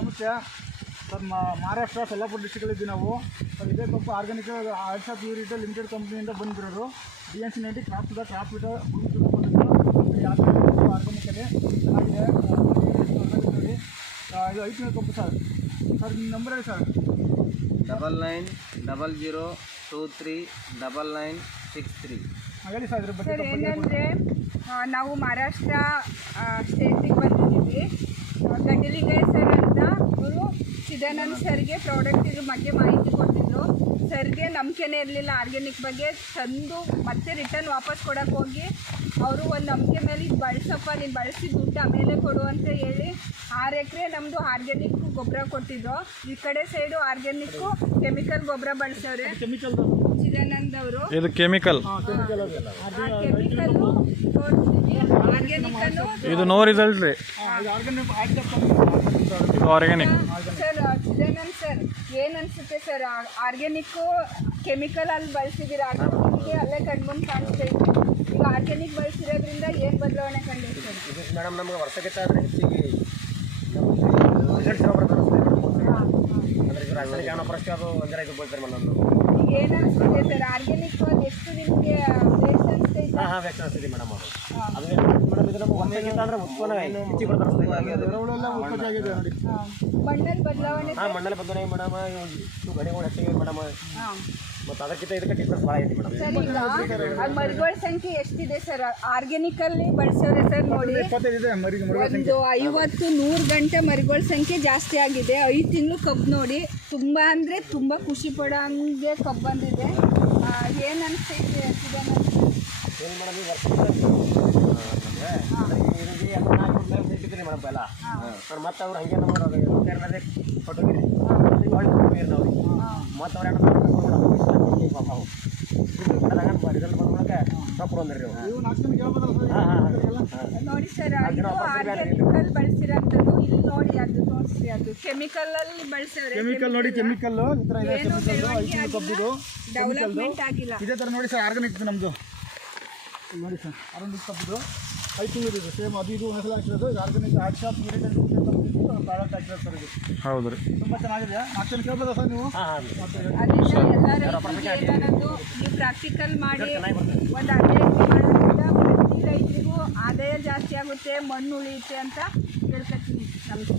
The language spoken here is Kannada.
ನಮಸ್ತೆ ಸರ್. ಮಹಾರಾಷ್ಟ್ರ ಸೊಲ್ಲಾಪುರ ಡಿಸ್ಟ್ರಿಕ್ಟಲ್ಲಿದ್ದೀವಿ ನಾವು ಸರ್. ಇದೇ ಕಬ್ಬು ಆರ್ಗ್ಯಾನಿಕ್ ಆರ್ಟ್ಸ್ ಪ್ಯೂರಿಟಿ ಲಿಮಿಟೆಡ್ ಕಂಪ್ನಿಯಿಂದ ಬಂದಿರೋದು. DNC90 ಕ್ರಾಫ್ಟ್ ಬಿಟ್ಟು ಆರ್ಗ್ಯಾನಿಕಲ್ಲಿ ಚೆನ್ನಾಗಿದೆ ನೋಡಿ. ಇದು 5 ತಿಂಗಳ ಕಬ್ಬು ಸರ್. ಸರ್ ನಿಮ್ಮ ನಂಬರ್ ಹೇಳಿ ಸರ್. 9900239963. ಹೇಳಿ ಸರ್ ಇದ್ರ ಬಗ್ಗೆ. ಸರ್ ಏನಂದರೆ ನಾವು ಮಹಾರಾಷ್ಟ್ರ ಸ್ಟೇಟಿಗೆ ಬಂದಿದ್ದೀವಿ. ಗಡ್ಡಲಿಂಗಯ್ಯ ಸರ್ ಅಂತ ಅವರು ಚಿದಾನಂದ್ ಸರ್ಗೆ ಪ್ರಾಡಕ್ಟಿಗೆ ಬಗ್ಗೆ ಮಾಹಿತಿ ಕೊಟ್ಟಿದ್ರು. ಸರ್ಗೆ ನಂಬಿಕೆನೇ ಇರಲಿಲ್ಲ ಆರ್ಗ್ಯಾನಿಕ್ ಬಗ್ಗೆ. ತಂದು ಮತ್ತೆ ರಿಟರ್ನ್ ವಾಪಸ್ ಕೊಡೋಕ್ಕೆ ಹೋಗಿ ಅವರು ಒಂದು ನಂಬಿಕೆ ಮೇಲೆ ಇದು ಬಳಸಪ್ಪ, ನೀನು ಬಳಸಿ ದುಡ್ಡು ಆಮೇಲೆ ಕೊಡು ಅಂತ ಹೇಳಿ 6 ಎಕರೆ ನಮ್ಮದು ಆರ್ಗ್ಯಾನಿಕ್ ಗೊಬ್ಬರ ಕೊಟ್ಟಿದ್ದು. ಈ ಕಡೆ ಸೈಡು ಆರ್ಗ್ಯಾನಿಕ್ಕು ಕೆಮಿಕಲ್ ಗೊಬ್ಬರ ಬಳಸವ್ರೆ ಚಿದಾನಂದ್ ಅವರು. ಇದು ಕೆಮಿಕಲ್, ಕೆಮಿಕಲ್ಲು ತೋರಿಸ್ತೀವಿ. ಆರ್ಗ್ಯಾನಿಕಲ್ಲು ಇದು ನೋ ರಿಸಲ್ಟ್ ರೀ. ಇದು ಆರ್ಗ್ಯಾನಿಕ್ ಸರ್. ಚಿದಾನಂದ್ ಸರ್ ಏನು ಅನಿಸುತ್ತೆ ಸರ್, ಆರ್ಗ್ಯಾನಿಕ್ಕು ಕೆಮಿಕಲ್ ಅಲ್ಲಿ ಬಳಸಿದ್ದೀರ, ನಿಮಗೆ ಅಲ್ಲೇ ಕಣ್ಮುಂದೆ ಕಾಣಿಸ್ತಾ ಇದೆ. ಈಗ ಆರ್ಗ್ಯಾನಿಕ್ ಬಳಸಿರೋದ್ರಿಂದ ಏನು ಬದಲಾವಣೆ ಕಂಡಿದೆ ಸರ್? ಇದು ಮೇಡಮ್ ನಮಗೆ ವರ್ಷಕ್ಕೆ ಆದರೆ ಹೆಚ್ಚಿಗೆ ರಿಸಲ್ಟ್ ಅಂದರೆ ಯಾವ ಪ್ರಶ್ನೆ ಅದು ಒಂದರ ಇದು ಬೋಳ್ತಾರೆ ನಮ್ಮದು. ಈಗ ಏನು ಅನಿಸ್ತಿದೆ ಸರ್ ಆರ್ಗ್ಯಾನಿಕ್ ಎಷ್ಟು ನಿಮಗೆ ವೇಸ್ಟ್ ಅನಿಸ್ತೈತೆ? ಹಾಂ ವ್ಯಕ್ತ ಅನಿಸ್ತಿದೆ ಮೇಡಮ್ ಅದು. ಅದು ಮೇಡಮ್ ಇದು ನಮ್ಮ ವರ್ಷಕ್ಕಿಂತ ಅಂದರೆ ಉತ್ಪನ್ನ ಹೆಚ್ಚಿಗೆ ಬರ್ತಾರೆ. ಮಣ್ಣಲ್ಲಿ ಬದಲಾವಣೆ ಹಾಂ ಮಣ್ಣಲ್ಲಿ ಬದಲಾವಣೆ ಮೇಡಮ್. ಇಷ್ಟು ಗಣಿಗಳು ಹೆಚ್ಚಿಗೆ ಮೇಡಮ್. ಮತ್ತು ಅದಕ್ಕಿಂತ ಇದಕ್ಕೆ ಡಿಫ್ರೆನ್ಸ್ ಭಾಳ ಐತಿ ಮೇಡಮ್. ಸರ್. ಈಗ ಮರಿಗಳ ಸಂಖ್ಯೆ ಎಷ್ಟಿದೆ ಸರ್ ಆರ್ಗ್ಯಾನಿಕಲ್ಲಿ ಬಳಸೋರೆ ಸರ್? ನೋಡಿ, ಒಂದು 50-100 ಗಂಟೆ ಮರಿಗಳ ಸಂಖ್ಯೆ ಜಾಸ್ತಿ ಆಗಿದೆ. 5 ತಿಂಗಳು ಕಬ್ಬು ನೋಡಿ, ತುಂಬ ಅಂದರೆ ತುಂಬ ಖುಷಿ ಪಡೋ ಹಂಗೆ ಕಬ್ಬು ಬಂದಿದೆ. ಏನು ಅನಿಸ್ತೈತೆ ಏನು ಮೇಡಮ್ ಈ ವರ್ಷ ಇಟ್ಟಿದ್ದೀನಿ ಮೇಡಮ್ ಎಲ್ಲ ಸರ್. ಮತ್ತು ಅವ್ರು ಹಂಗೆ ನಮ್ಮ ಕೊಟ್ಟಿದ್ದೀರಿ ನಾವು ಮತ್ತು ಅವ್ರು ರಿಸಲ್ಟ್ ಬಂದ್ಮೇಲೆ ತಪ್ಪು ಬಂದ್ರಿ ನೋಡಿ ಸರ್. ಇದು ಆರ್ಗ್ಯಾನಿಕಲ್ ಬಳಸಿರೋಂಥದ್ದು. ಇಲ್ಲಿ ನೋಡಿ, ಅದು ತೋರಿಸಿ, ಅದು ಕೆಮಿಕಲಲ್ಲಿ ಬಳಸಿದ್ರೆ ಕೆಮಿಕಲ್ ನೋಡಿ. ಕೆಮಿಕಲ್ ಏನು ಡೆವಲಪ್ಮೆಂಟ್ ಆಗಿಲ್ಲ. ಇದೇ ಥರ ನೋಡಿ ಸರ್. ಆರ್ಗ್ಯಾನಿಕ್ ನಮ್ಮದು ನೋಡಿ ಸರ್. ಆರ್ಗ್ಯಾನಿಕ್ ಕಬ್ಬದು 5 ತಿಂಗಳು ಇದೆ ಸೇಮ್. ಅದು ಇದು ಒಂದ್ಸಲ ಹಾಕಿರೋದು. ಇದು ಆರ್ಗ್ಯಾನಿಕ್ ಆರ್ಟ್ಸ್ ಪ್ಯೂರಿಟಿ ಪ್ರಾಡಕ್ಟ್ ಹಾಕಿರೋದು ಸರ್. ಇದು ಹೌದು ರೀ. ತುಂಬ ಚೆನ್ನಾಗಿದೆ. ಮತ್ತೆ ಕೇಳ್ಬೋದಾ ಸರ್ ನೀವು? ಅದರಿಂದ ಎಲ್ಲ ರೈತರಿಗೆ ಏನನ್ನೋದು ನೀವು ಪ್ರಾಕ್ಟಿಕಲ್ ಮಾಡಿ ಒಂದು 15 ಮಾಡೋದ್ರಿಂದ ಪ್ರತಿ ರೈತರಿಗೂ ಆದಾಯ ಜಾಸ್ತಿ ಆಗುತ್ತೆ, ಮಣ್ಣು ಉಳಿಯುತ್ತೆ ಅಂತ ಹೇಳ್ಕೊತೀನಿ. ನಮಸ್ತೆ.